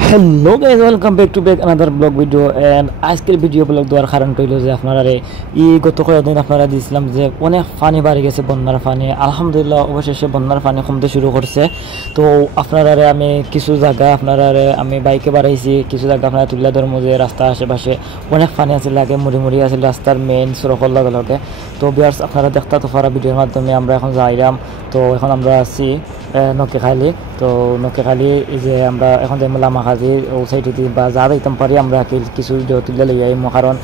Hello guys, welcome back to back another blog video. And আজকের video blog দেওয়ার কারণ হইল যে আপনারা গত কয়েকদিন আপনারা দিয়েছিলাম যে অনেক পানি বাড়ি গেছে, বন্যার পানি। আলহামদুলিল্লাহ অবশেষে বন্যার পানি কমতে শুরু করছে। তো আপনারা আমি কিছু জায়গা আপনারা আমি বাইকে বাড়াইছি, কিছু জায়গা আপনারা তুলে ধরবো যে রাস্তার আশেপাশে অনেক পানি আছে, লাগে মুড়ি আছে রাস্তার মেইন সড়কের লগে। তো বিয়ার্স আপনারা দেখতে তো পারা ভিডিওর মাধ্যমে আমরা এখন যাইলাম। তো এখন আমরা আছি নকিখালি। তো নকিখালি যে আমরা এখন যে লামাখাজি ও সাইডে বা যা যাইতাম পারি আমরা কিছু ভিডিও তুলে লই আইমো, কারণ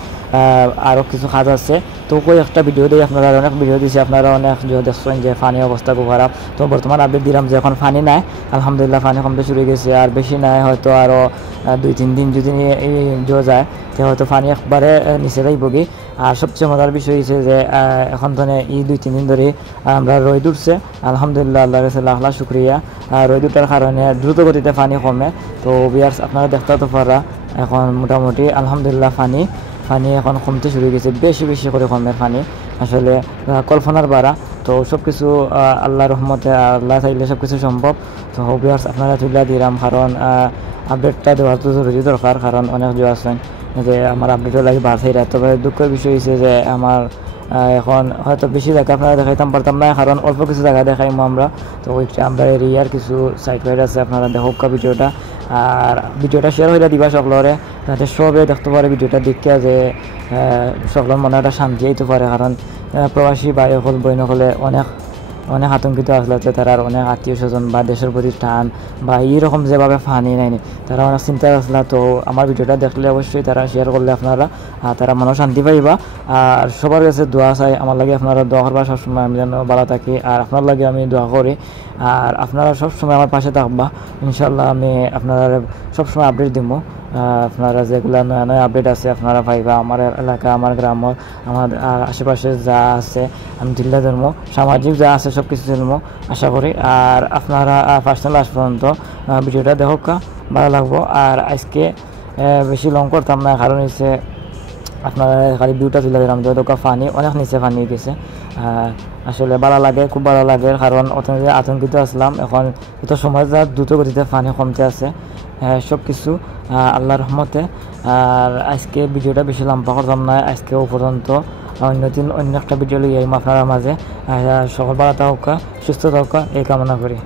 আরও কিছু কাজ আছে। তো একটা ভিডিও দিয়ে আপনারা অনেক ভিডিও দিয়েছি, আপনারা অনেক দেখছেন যে পানির অবস্থা খুব খারাপ। তো বর্তমান আপডেট দিলাম যে এখন পানি নাই, আলহামদুলিল্লাহ পানি কমতে শুরু গেছে। আর বেশি নাই, হয়তো আরও 2-3 দিন যদি যায় তো হয়তো পানি একবারে নিচে যাইবগি। আর সবচেয়ে মজার বিষয় হচ্ছে যে এখন তো 2-3 দিন ধরে আমরা রোদ উঠছে, আলহামদুলিল্লাহ আল্লাহর কাছে লাখ লাখ শুক্রিয়া। রোদ উঠার কারণে দ্রুত গতিতে পানি কমে। তো বিয়ার্স আপনারা দেখতে তো পারা এখন মোটামুটি আলহামদুলিল্লাহ পানি এখন কমতে শুরু গেছে, বেশি করে কমে পানি, আসলে কল্পনার বাড়া। তো সব কিছু আল্লাহর রহমতে, আল্লাহ চাইলে সব কিছু সম্ভব। তো বিয়ার্স আপনারা তুলে দিলাম, কারণ আপডেটটা দেওয়ার তো জরুরি দরকার, কারণ অনেক জোর আছেন যে আমার আপডেটও লাগে বাড়াইরা। তবে দুঃখের বিষয় হয়েছে যে আমার এখন হয়তো বেশি জায়গা আপনারা দেখাইতাম পারতাম না, কারণ অল্প কিছু জায়গা দেখাইমো আমরা। তো ওইটা আমরা এরিয়ার কিছু সাইড ফাইড আছে, আপনারা দেখো ভিডিওটা, আর ভিডিওটা শেয়ার হইলে দিবা সকলরে, যাতে সবে দেখতে পারে ভিডিওটা দেখিয়া যে সকলের মনে একটা শান্তি হইতে পারে। কারণ প্রবাসী ভাই হল বইন হলে অনেক আতঙ্কিত আসলে, তারা অনেক আত্মীয় স্বজন বা দেশের প্রতি টান বা এইরকম যেভাবে ফানি নেয়নি, তারা অনেক চিন্তা আসলে। তো আমার ভিডিওটা দেখলে অবশ্যই তারা শেয়ার করলে আপনারা তারা মনে শান্তি পাইবা। আর সবার কাছে দোয়া চাই, আমার লাগে আপনারা দোয়া করবা সবসময়, আমি যেন ভালো থাকি। আর আপনার লাগে আমি দোয়া করি, আর আপনারা সবসময় আমার পাশে থাকবা ইনশাল্লাহ। আমি আপনারা সবসময় আপডেট দিব, আপনারা যেগুলো নয়া আপডেট আছে আপনারা পাইবা। আমার এলাকা, আমার গ্রাম, আমার আশেপাশে যা আছে আমি তুলে ধরব, সামাজিক যা আছে সব কিছু ধরব আশা করি। আর আপনারা পার্সোনাল আজ পর্যন্ত ভিডিওটা দেখো, ভালো লাগবো। আর আজকে বেশি লং করতাম না, কারণ হচ্ছে আপনারা খালি ভিউটা তুলে দিলাম যে পানি অনেক নিচে পানি গেছে। আসলে ভালো লাগে, খুব ভালো লাগে, কারণ অর্থনীতি আতঙ্কিত আসলাম। এখন এত সময় যা দ্রুত গতিতে পানি কমতে আছে, সব কিছু আল্লাহর রহমতে। আর আজকে ভিডিওটা বেশি লম্বা করতাম না, আজকেও পর্যন্ত অন্য একটা ভিডিও লই আইম আপনার মাঝে। সকল ভালো থাকা, সুস্থ থাকা এই কামনা করি।